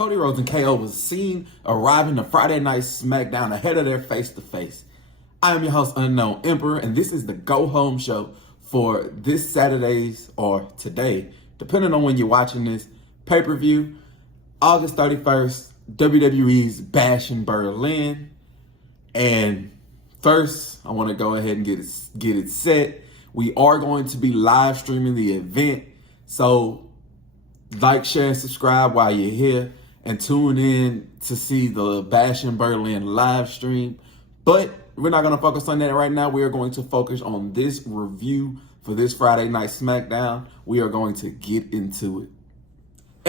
Cody Rhodes and KO was seen arriving to Friday Night Smackdown ahead of their face-to-face. I am your host, Unknown Emperor, and this is the Go Home Show for this Saturday's, or today, depending on when you're watching this, pay-per-view, August 31st, WWE's Bash in Berlin. And first, I want to go ahead and get it set. We are going to be live streaming the event, so like, share, and subscribe while you're here, and tune in to see the Bash in Berlin live stream. But we're not going to focus on that right now. We are going to focus on this review for this Friday Night SmackDown. We are going to get into it.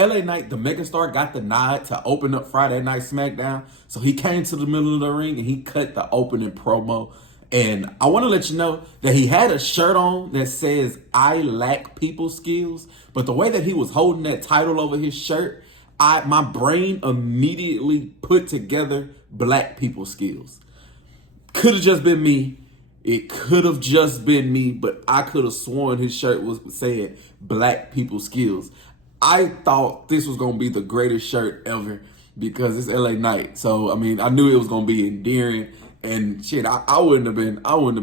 LA Knight, the megastar, got the nod to open up Friday Night SmackDown. So he came to the middle of the ring and he cut the opening promo. And I want to let you know that he had a shirt on that says, "I lack people skills." But the way that he was holding that title over his shirt, my brain immediately put together black people skills. Could have just been me. It could have just been me, but I could have sworn his shirt was saying black people skills. I thought this was going to be the greatest shirt ever because it's LA Knight. So, I mean, I knew it was going to be endearing. And shit, I wouldn't have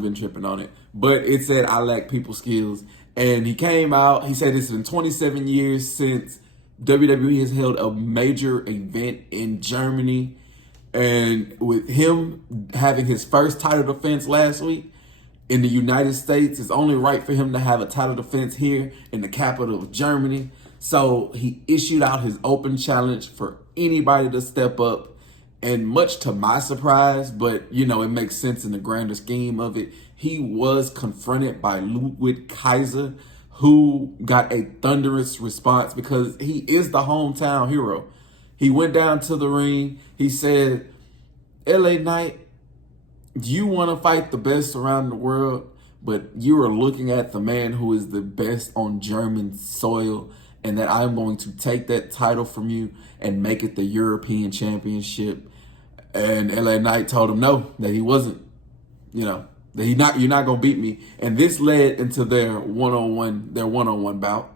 been tripping on it. But it said, "I lack people skills." And he came out, he said it's been 27 years since WWE has held a major event in Germany. And with him having his first title defense last week in the United States, it's only right for him to have a title defense here in the capital of Germany. So he issued out his open challenge for anybody to step up. And much to my surprise, but, you know, it makes sense in the grander scheme of it, he was confronted by Ludwig Kaiser, who got a thunderous response because he is the hometown hero. He went down to the ring. He said, "LA Knight, you want to fight the best around the world, but you are looking at the man who is the best on German soil, and that I'm going to take that title from you and make it the European Championship." And LA Knight told him no, that he wasn't, that you're not going to beat me. And this led into their one-on-one bout.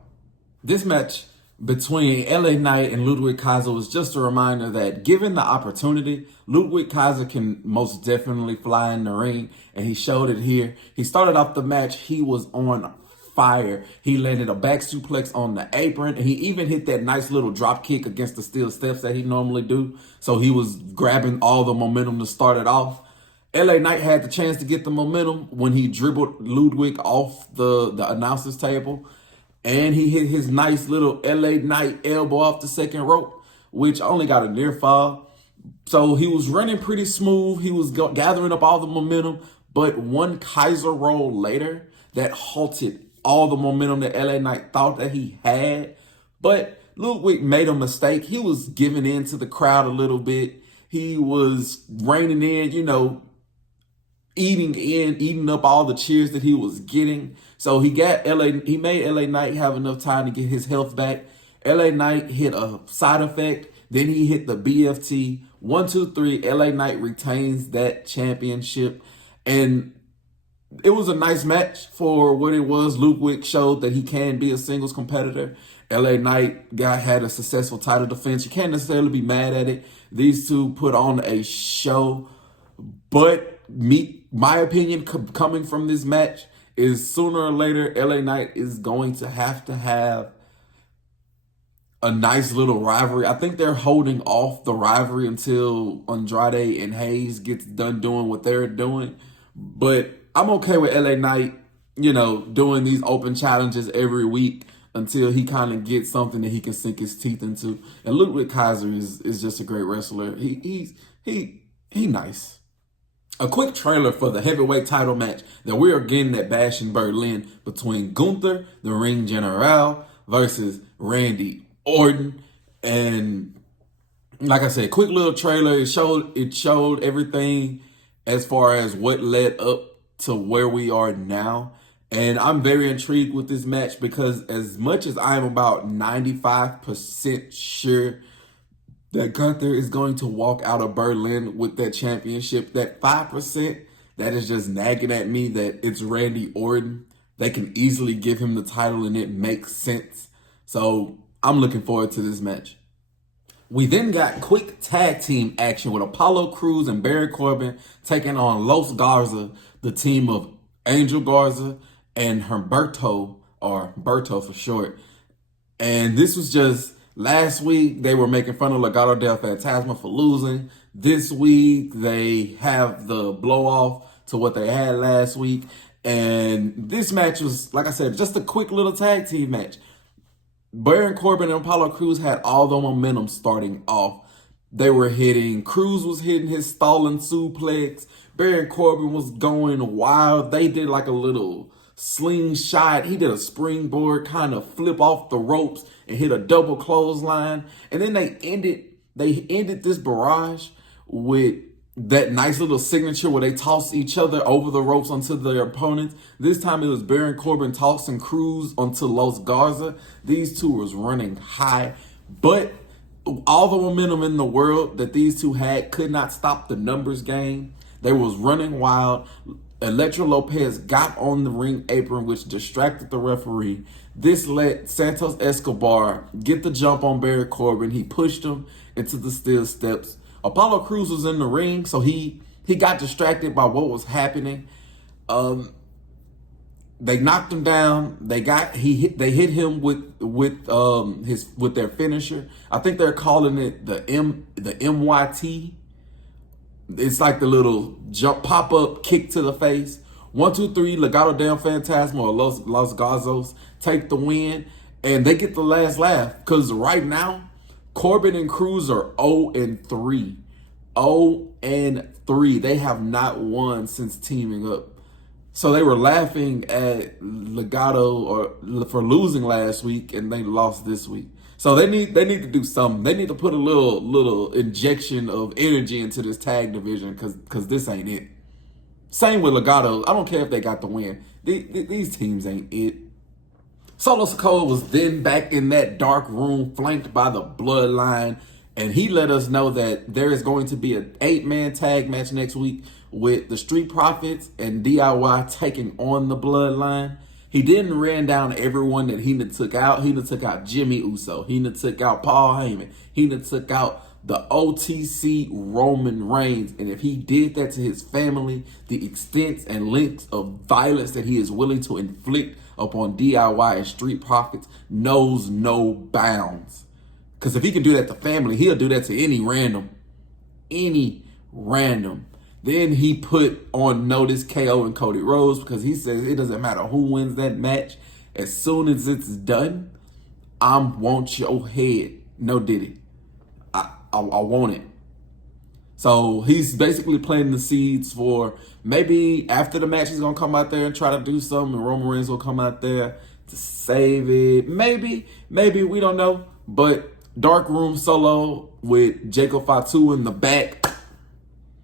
This match between LA Knight and Ludwig Kaiser was just a reminder that given the opportunity, Ludwig Kaiser can most definitely fly in the ring, and he showed it here. He started off the match, he was on fire. He landed a back suplex on the apron, and he even hit that nice little drop kick against the steel steps that he normally do. So he was grabbing all the momentum to start it off. LA Knight had the chance to get the momentum when he dribbled Ludwig off the announcer's table, and he hit his nice little LA Knight elbow off the second rope, which only got a near fall. So he was running pretty smooth. He was gathering up all the momentum, but one Kaiser roll later that halted all the momentum that LA Knight thought that he had. Up Ludwig made a mistake. He was giving in to the crowd a little bit. He was reining in, eating up all the cheers that he was getting. So he made LA Knight have enough time to get his health back. LA Knight hit a side effect. Then he hit the BFT. 1, 2, 3. LA Knight retains that championship. And it was a nice match for what it was. Ludwig showed that he can be a singles competitor. LA Knight had a successful title defense. You can't necessarily be mad at it. These two put on a show. But my opinion coming from this match is sooner or later, LA Knight is going to have a nice little rivalry. I think they're holding off the rivalry until Andrade and Hayes gets done doing what they're doing. But I'm okay with LA Knight, doing these open challenges every week until he kind of gets something that he can sink his teeth into. And Ludwig Kaiser is just a great wrestler. He nice. A quick trailer for the heavyweight title match that we are getting at Bash in Berlin between Gunther, the Ring General, versus Randy Orton. And like I said, quick little trailer. It showed everything as far as what led up to where we are now. And I'm very intrigued with this match because as much as I'm about 95% sure that Gunther is going to walk out of Berlin with that championship, that 5% that is just nagging at me that it's Randy Orton, they can easily give him the title and it makes sense. So I'm looking forward to this match. We then got quick tag team action with Apollo Crews and Baron Corbin taking on Los Garza, the team of Angel Garza and Humberto, or Berto for short. And this was just last week, they were making fun of Legado del Fantasma for losing. This week, they have the blow off to what they had last week. And this match was, like I said, just a quick little tag team match. Baron Corbin and Apollo Crews had all the momentum starting off. They were hitting, Crews was hitting his stalling suplex. Baron Corbin was going wild. They did like a little slingshot. He did a springboard kind of flip off the ropes and hit a double clothesline. And then they ended this barrage with that nice little signature where they toss each other over the ropes onto their opponents. This time it was Baron Corbin tossing Crews onto Los Garza. These two was running high, but all the momentum in the world that these two had could not stop the numbers game. They was running wild. Electra Lopez got on the ring apron, which distracted the referee. This let Santos Escobar get the jump on Baron Corbin. He pushed him into the steel steps. Apollo Crews was in the ring, so he got distracted by what was happening. They knocked him down. They hit him with their finisher. I think they're calling it the MYT. It's like the little jump pop up kick to the face. 1, 2, 3. Legado del Fantasma or Los Gazos take the win, and they get the last laugh because right now Corbin and Crews are 0-3. 0-3. They have not won since teaming up. So they were laughing at Legado for losing last week, and they lost this week. So they need to do something. They need to put a little injection of energy into this tag division because this ain't it. Same with Legado. I don't care if they got the win. These teams ain't it. Solo Sikoa was then back in that dark room flanked by the Bloodline, and he let us know that there is going to be an 8-man tag match next week with the Street Profits and DIY taking on the Bloodline. He didn't ran down everyone that he took out. He took out Jimmy Uso. He took out Paul Heyman. He took out the OTC Roman Reigns. And if he did that to his family, the extents and lengths of violence that he is willing to inflict upon DIY and Street Profits knows no bounds. Because if he can do that to family, he'll do that to any random. Then he put on notice KO and Cody Rhodes because he says it doesn't matter who wins that match. As soon as it's done, I want your head. No Diddy. I want it. So he's basically planting the seeds for maybe after the match he's going to come out there and try to do something, and Roman Reigns will come out there to save it. Maybe, we don't know. But Dark Room Solo with Jacob Fatu in the back,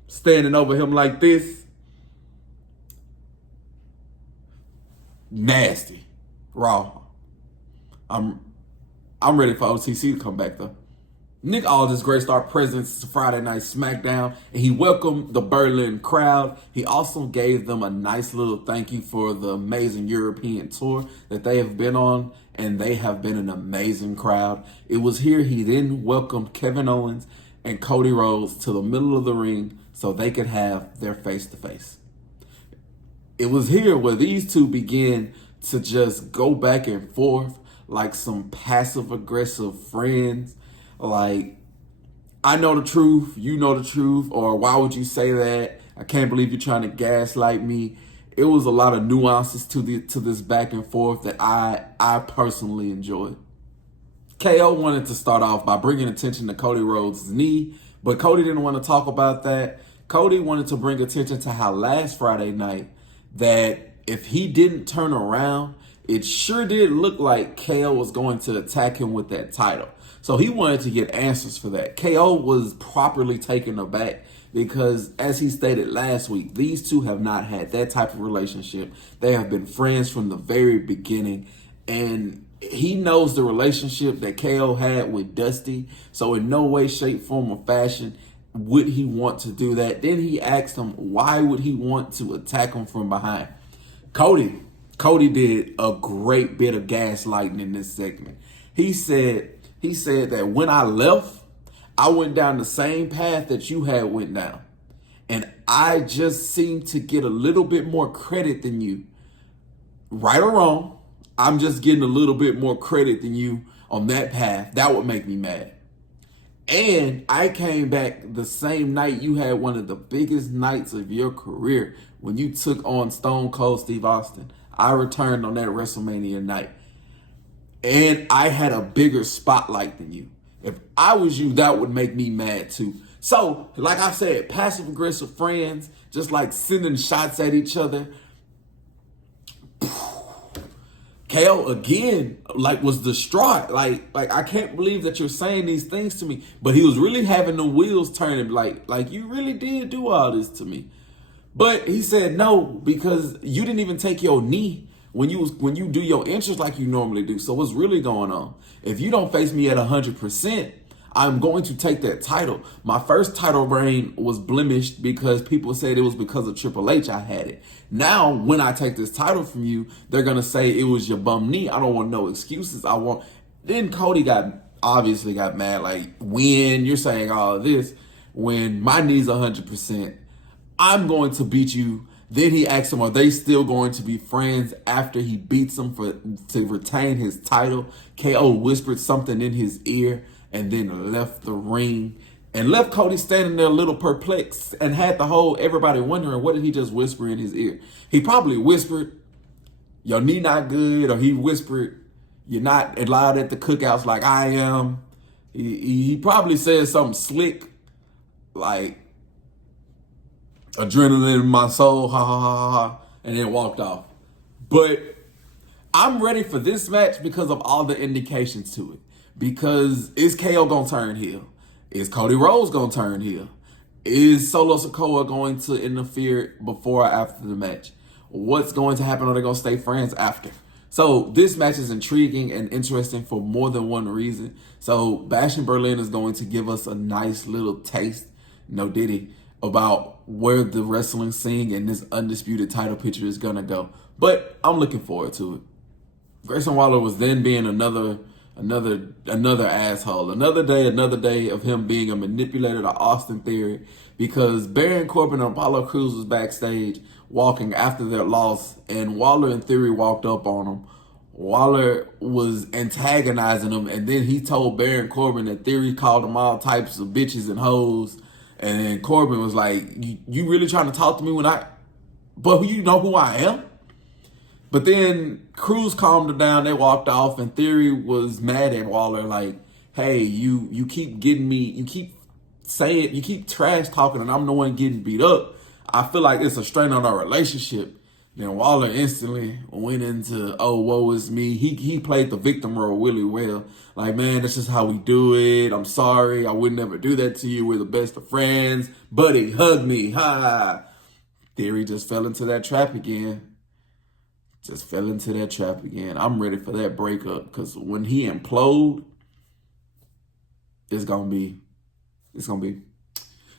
standing over him like this. Nasty. Raw. I'm ready for OTC to come back though. Nick Aldis graced our presence to Friday Night Smackdown, and he welcomed the Berlin crowd. He also gave them a nice little thank you for the amazing European tour that they have been on, and they have been an amazing crowd. It was here he then welcomed Kevin Owens and Cody Rhodes to the middle of the ring so they could have their face-to-face. It was here where these two began to just go back and forth like some passive-aggressive friends. Like, I know the truth, you know the truth, or why would you say that? I can't believe you're trying to gaslight me. It was a lot of nuances to this back and forth that I personally enjoyed. KO wanted to start off by bringing attention to Cody Rhodes' knee, but Cody didn't want to talk about that. Cody wanted to bring attention to how last Friday night that if he didn't turn around, it sure did look like KO was going to attack him with that title. So he wanted to get answers for that. KO was properly taken aback because, as he stated last week, these two have not had that type of relationship. They have been friends from the very beginning, and he knows the relationship that KO had with Dusty. So in no way, shape, form, or fashion would he want to do that. Then he asked him, why would he want to attack him from behind? Cody did a great bit of gaslighting in this segment. He said that when I left, I went down the same path that you had went down. And I just seem to get a little bit more credit than you. Right or wrong, I'm just getting a little bit more credit than you on that path. That would make me mad. And I came back the same night you had one of the biggest nights of your career when you took on Stone Cold Steve Austin. I returned on that WrestleMania night. And I had a bigger spotlight than you. If I was you, that would make me mad too. So, like I said, passive-aggressive friends, just like sending shots at each other. KO again, like, was distraught. Like I can't believe that you're saying these things to me. But he was really having the wheels turning, like you really did do all this to me. But he said no, because you didn't even take your knee when you do your entrance like you normally do. So what's really going on? If you don't face me at 100%, I'm going to take that title. My first title reign was blemished because people said it was because of Triple H I had it. Now, when I take this title from you, they're going to say it was your bum knee. I don't want no excuses. Then Cody obviously got mad. Like, when you're saying all of this, when my knee's 100%, I'm going to beat you. Then he asked him, are they still going to be friends after he beats him to retain his title? KO whispered something in his ear and then left the ring and left Cody standing there a little perplexed and had everybody wondering, what did he just whisper in his ear? He probably whispered, your knee not good, or he whispered, you're not allowed at the cookouts like I am. He probably said something slick, like, adrenaline in my soul, ha ha ha ha, and then walked off. But I'm ready for this match because of all the indications to it. Because is KO gonna turn heel? Is Cody Rhodes gonna turn heel? Is Solo Sikoa going to interfere before or after the match? What's going to happen? Are they gonna stay friends after? So this match is intriguing and interesting for more than one reason. So Bash in Berlin is going to give us a nice little taste, no diddy, about where the wrestling scene and this undisputed title picture is gonna go. But I'm looking forward to it. Grayson Waller was then being another asshole. Another day of him being a manipulator to Austin Theory, because Baron Corbin and Apollo Crews was backstage walking after their loss, and Waller and Theory walked up on him. Waller was antagonizing him, and then he told Baron Corbin that Theory called him all types of bitches and hoes. And then Corbin was like, you really trying to talk to me but you know who I am? But then Cruz calmed him down. They walked off, and Theory was mad at Waller, like, hey, you keep getting me, you keep trash talking, and I'm the one getting beat up. I feel like it's a strain on our relationship. Then Waller instantly went into, oh, woe is me. He played the victim role really well. Like, man, that's just how we do it. I'm sorry. I would never do that to you. We're the best of friends. Buddy, hug me. Ha. Theory just fell into that trap again. I'm ready for that breakup, because when he implode, it's gonna be.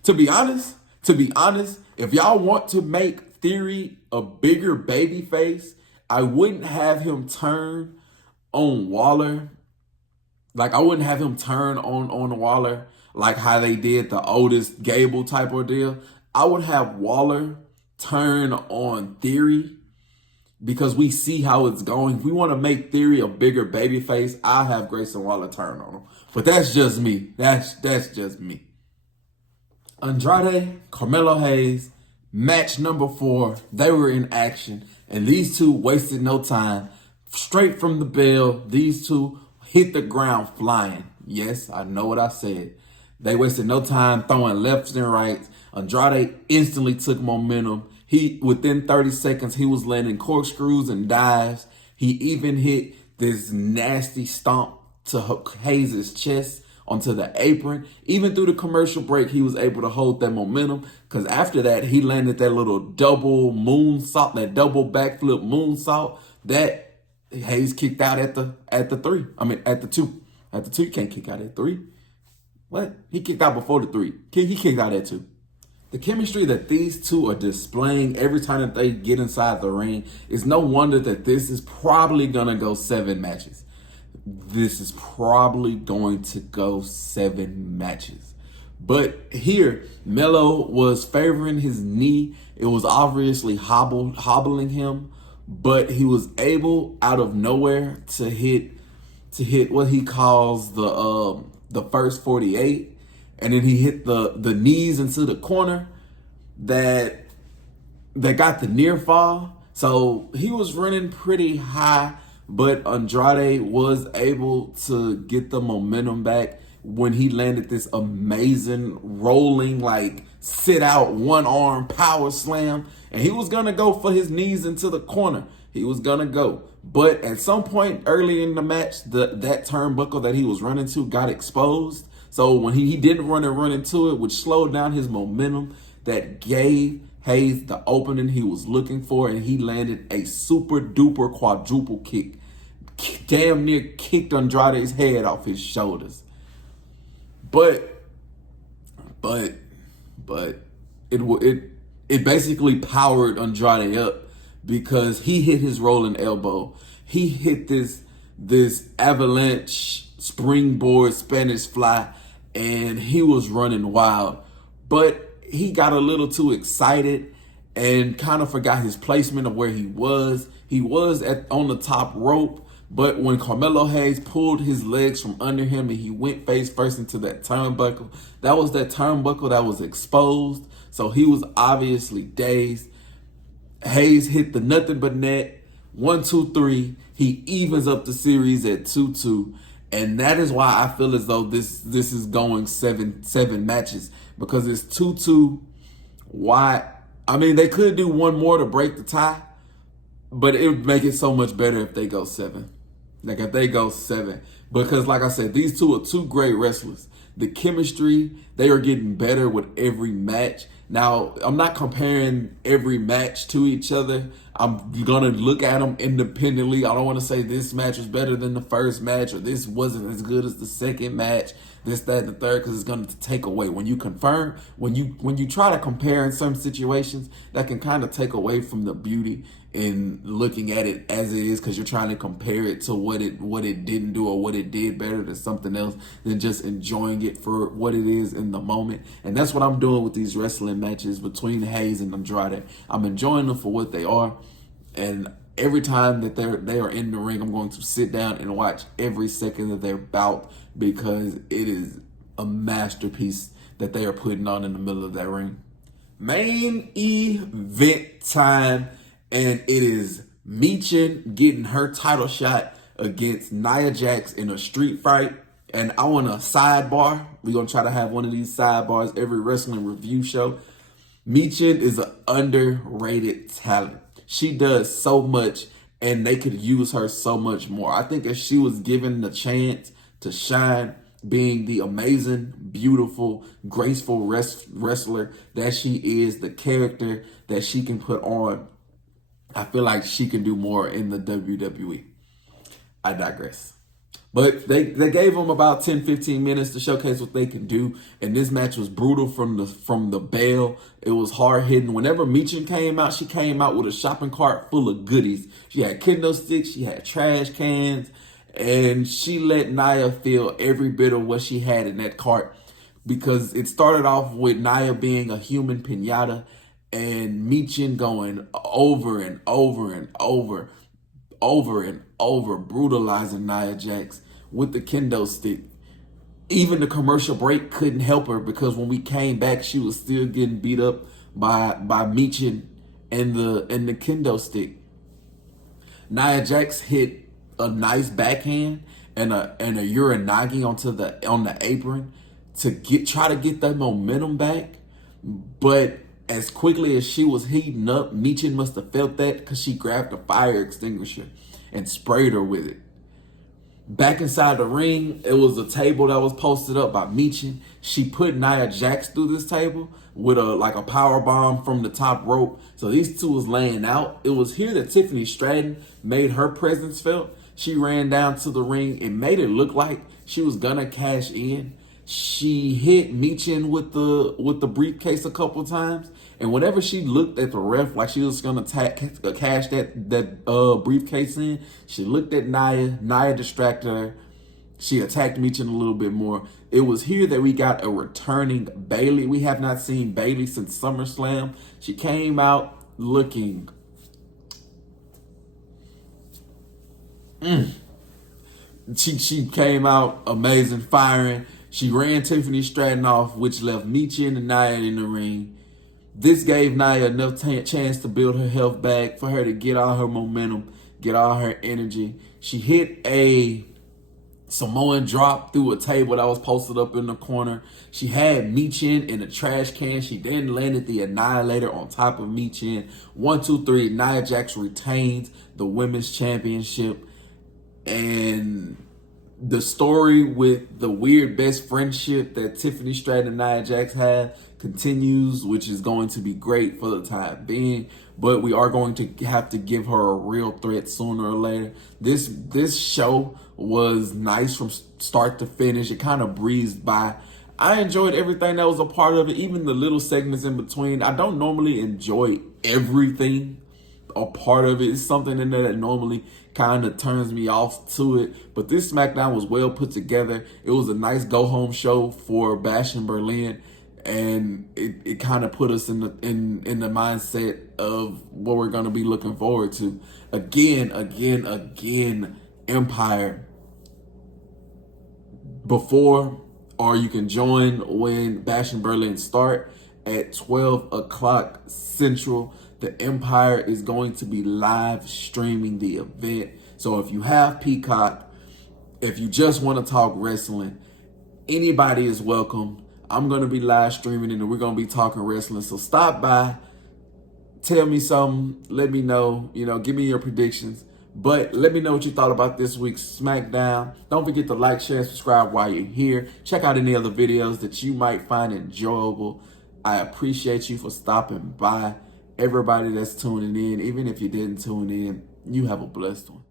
To be honest, if y'all want to make Theory a bigger baby face, I wouldn't have him turn on Waller. Like, I wouldn't have him turn on Waller like how they did the Otis Gable type ordeal. I would have Waller turn on Theory, because we see how it's going. If we want to make Theory a bigger baby face, I'll have Grayson Waller turn on him. But that's just me. That's just me. Andrade, Carmelo Hayes, match number 4. They were in action, and these two wasted no time. Straight from the bell, these two hit the ground flying. Yes, I know what I said. They wasted no time throwing lefts and rights. Andrade instantly took momentum. Within 30 seconds, he was landing corkscrews and dives. He even hit this nasty stomp to Hayes' chest onto the apron. Even through the commercial break, he was able to hold that momentum, because after that, he landed that little double moonsault, that double backflip moonsault that Hayes kicked out at the 3. I mean, at the 2. At the 2, you can't kick out at 3. What? He kicked out before the 3. He kicked out at 2. The chemistry that these two are displaying every time that they get inside the ring is no wonder that this is probably going to go 7 matches. this is probably going to go 7 matches. But here, Melo was favoring his knee. It was obviously hobbling him, but he was able out of nowhere to hit what he calls the first 48, and then he hit the knees into the corner that got the near fall. So he was running pretty high, but Andrade was able to get the momentum back when he landed this amazing rolling, like sit out one arm power slam. And he was going to go for his knees into the corner. He was going to go. But at some point early in the match, that turnbuckle that he was running to got exposed. So when he didn't run into it, which slowed down his momentum, that gave Hayes the opening he was looking for, and he landed a super duper quadruple kick. Damn near kicked Andrade's head off his shoulders. But it basically powered Andrade up because he hit his rolling elbow. He hit this avalanche springboard Spanish fly, and he was running wild. But he got a little too excited and kind of forgot his placement of where he was. He was on the top rope, but when Carmelo Hayes pulled his legs from under him and he went face first into that turnbuckle, that was that turnbuckle that was exposed. So he was obviously dazed. Hayes hit the nothing but net. 1, 2, 3. He evens up the series at 2-2. And that is why I feel as though this is going seven matches, because it's 2-2. Why? I mean, they could do one more to break the tie, but it would make it so much better if they go 7. Like if they go 7. Because like I said, these two are two great wrestlers. The chemistry, they are getting better with every match. Now, I'm not comparing every match to each other. I'm going to look at them independently. I don't want to say this match was better than the first match or this wasn't as good as the second match, this, that, and the third, because it's going to take away. When you try to compare in some situations, that can kind of take away from the beauty in looking at it as it is, because you're trying to compare it to what it didn't do or what it did better to something else than just enjoying it for what it is in the moment. And that's what I'm doing with these wrestling matches between Hayes and Andrade. I'm enjoying them for what they are, and every time that they are in the ring, I'm going to sit down and watch every second of their bout, because it is a masterpiece that they are putting on in the middle of that ring. Main event time. And it is Michin getting her title shot against Nia Jax in a street fight. And I want a sidebar. We're going to try to have one of these sidebars every wrestling review show. Michin is an underrated talent. She does so much, and they could use her so much more. I think if she was given the chance to shine, being the amazing, beautiful, graceful wrestler that she is, the character that she can put on, I feel like she can do more in the WWE. I digress. But they gave them about 10-15 minutes to showcase what they can do. And this match was brutal from the bell. It was hard hitting. Whenever Michin came out, she came out with a shopping cart full of goodies. She had kendo sticks, she had trash cans, and she let Nia feel every bit of what she had in that cart. Because it started off with Nia being a human piñata, and Michin going over and over and over and over, brutalizing Nia Jax with the kendo stick. Even the commercial break couldn't help her, because when we came back, she was still getting beat up by Michin and the kendo stick. Nia Jax hit a nice backhand and a uranagi on the apron to try to get that momentum back, but as quickly as she was heating up, Michin must have felt that, because she grabbed a fire extinguisher and sprayed her with it. Back inside the ring, it was a table that was posted up by Michin. She put Nia Jax through this table with a power bomb from the top rope. So these two was laying out. It was here that Tiffany Stratton made her presence felt. She ran down to the ring and made it look like she was gonna cash in. She hit Michin with the briefcase a couple times, And whenever she looked at the ref like she was gonna cash that briefcase in, she looked at Nia. Nia distracted her. She attacked Michin a little bit more. It was here that we got a returning Bayley. We have not seen Bayley since SummerSlam. She came out looking She came out amazing, firing. She ran Tiffany Stratton off, which left Michin and Nia in the ring. This gave Nia enough chance to build her health back, for her to get all her momentum, get all her energy. She hit a Samoan drop through a table that was posted up in the corner. She had Michin in a trash can. She then landed the Annihilator on top of Michin. 1, 2, 3. Nia Jax retains the women's championship. And the story with the weird best friendship that Tiffany Stratton and Nia Jax had continues, which is going to be great for the time being. But we are going to have to give her a real threat sooner or later. This show was nice from start to finish. It kind of breezed by. I enjoyed everything that was a part of it, even the little segments in between. I don't normally enjoy everything a part of it. It's something in there that normally kind of turns me off to it. But this SmackDown was well put together. It was a nice go-home show for Bash in Berlin. And it kind of put us in the mindset of what we're going to be looking forward to. Again, Empire. Before, or you can join when Bash in Berlin start at 12 o'clock Central. The Empire is going to be live streaming the event. So if you have Peacock, if you just want to talk wrestling, anybody is welcome. I'm going to be live streaming and we're going to be talking wrestling. So stop by, tell me something, let me know, give me your predictions. But let me know what you thought about this week's SmackDown. Don't forget to like, share, and subscribe while you're here. Check out any other videos that you might find enjoyable. I appreciate you for stopping by. Everybody that's tuning in, even if you didn't tune in, you have a blessed one.